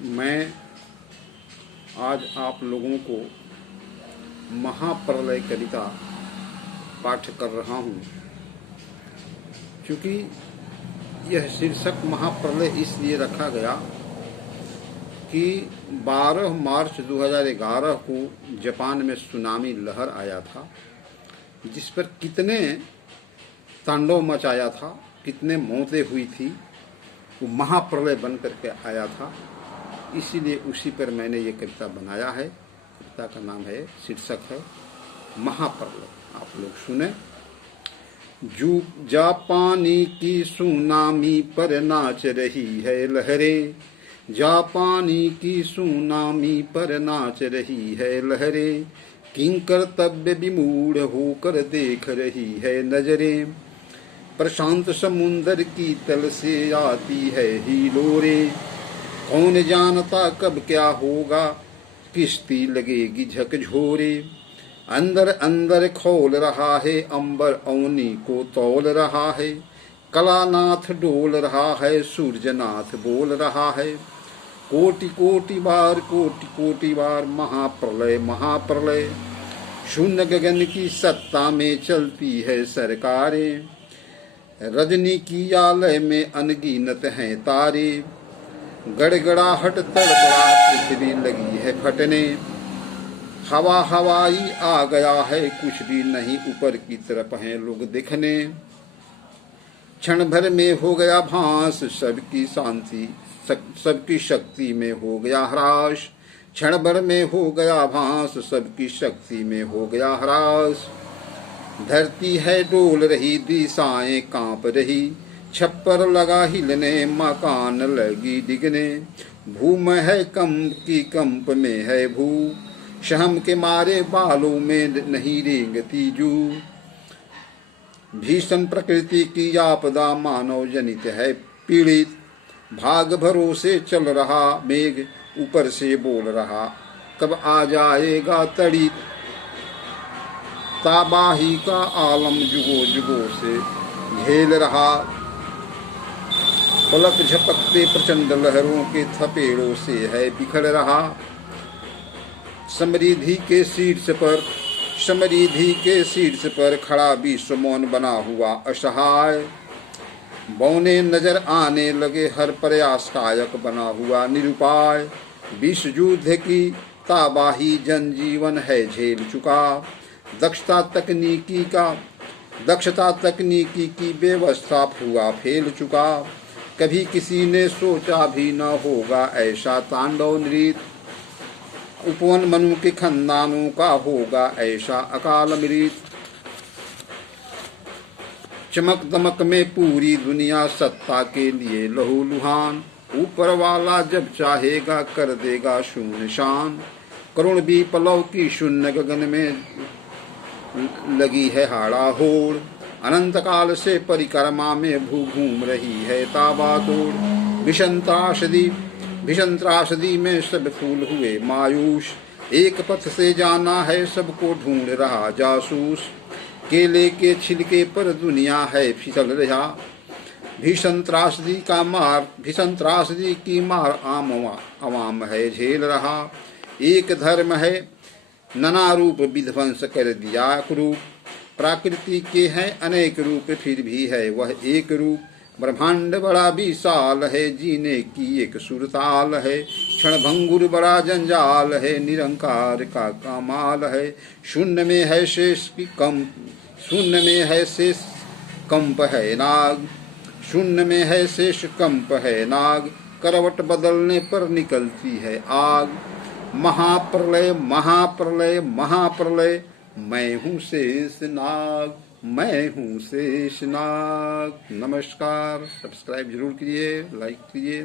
मैं आज आप लोगों को महाप्रलय कविता पाठ कर रहा हूँ, क्योंकि यह शीर्षक महाप्रलय इसलिए रखा गया कि 12 मार्च 2011 को जापान में सुनामी लहर आया था, जिस पर कितने तांडव मचाया था, कितने मौतें हुई थी। वो महाप्रलय बन करके आया था, इसीलिए उसी पर मैंने ये कविता बनाया है। कविता का नाम है, शीर्षक है महाप्रलय। आप लोग सुने। जापानी की सुनामी पर नाच रही है लहरें, जापानी की सुनामी पर नाच रही है लहरें, किंकर्तव्य विमूढ़ होकर देख रही है नजरें, प्रशांत समुंदर की तल से आती है हिलोरें, कौन जानता कब क्या होगा, किश्ती लगेगी झकझोरे, अंदर अंदर खोल रहा है अंबर अवनी को तौल रहा है, कलानाथ डोल रहा है सूर्यनाथ बोल रहा है, कोटि कोटि बार महाप्रलय महाप्रलय, शून्य गगन की सत्ता में चलती है सरकारें, रजनी की आलय में अनगिनत हैं तारे, गड़गड़ाहट तड़पड़ा पृथ्वी लगी है फटने, हवाई आ गया है कुछ भी नहीं ऊपर की तरफ हैं लोग दिखने, क्षण भर में हो गया भांस सबकी शांति, सबकी शक्ति में हो गया ह्रास, क्षण भर में हो गया भांस सबकी शक्ति में हो गया ह्रास, धरती है डोल रही दिशाएं कांप रही, छप्पर लगा हिलने मकान लगी डिगने, भूम है कंप की कंप में है भू, शहम के मारे बालों में नहीं रेंगती जू, भीषण प्रकृति की आपदा मानव जनित है पीड़ित, भाग भरोसे चल रहा मेघ ऊपर से बोल रहा कब आ जाएगा तड़ित, ताबाही का आलम जुगो जुगो से झेल रहा, पलक झपकते प्रचंड लहरों के थपेड़ों से है बिखर रहा, समृद्धि के शीर्ष पर खड़ा विश्व मौन बना हुआ असहाय, बौने नजर आने लगे हर प्रयास कायक बना हुआ निरुपाय, विश्व युद्ध की ताबाही जनजीवन है झेल चुका, दक्षता तकनीकी की व्यवस्था हुआ फैल चुका, कभी किसी ने सोचा भी न होगा ऐसा तांडव नृत्य, उपवन मनु के खानदानों का होगा ऐसा अकाल मृत्यु, चमक दमक में पूरी दुनिया सत्ता के लिए लहूलुहान, ऊपर वाला जब चाहेगा कर देगा शून्य शान, करुण भी पलव की शून्य गगन में लगी है हाड़ा होड़, अनंत काल से परिक्रमा में भू घूम रही है ताबातोड़, भीषण त्रासदी में सब फूल हुए मायूस, एक पथ से जाना है सबको ढूंढ रहा जासूस, केले के छिलके पर दुनिया है फिसल रहा, भीषण त्रासदी की मार आम अवाम है झेल रहा, एक धर्म है नाना रूप विध्वंस कर दिया क्रूप, प्रकृति के हैं अनेक रूप फिर भी है वह एक रूप, ब्रह्मांड बड़ा विशाल है जीने की एक सुरताल है, क्षण भंगुर बड़ा जंजाल है निरंकार का कमाल है, शून्य में है शेष कंप है नाग, शून्य में है शेष कंप है नाग, करवट बदलने पर निकलती है आग, महाप्रलय महाप्रलय महाप्रलय, मैं हूँ शेषनाग, मैं हूँ शेषनाग। नमस्कार। सब्सक्राइब जरूर कीजिए, लाइक कीजिए।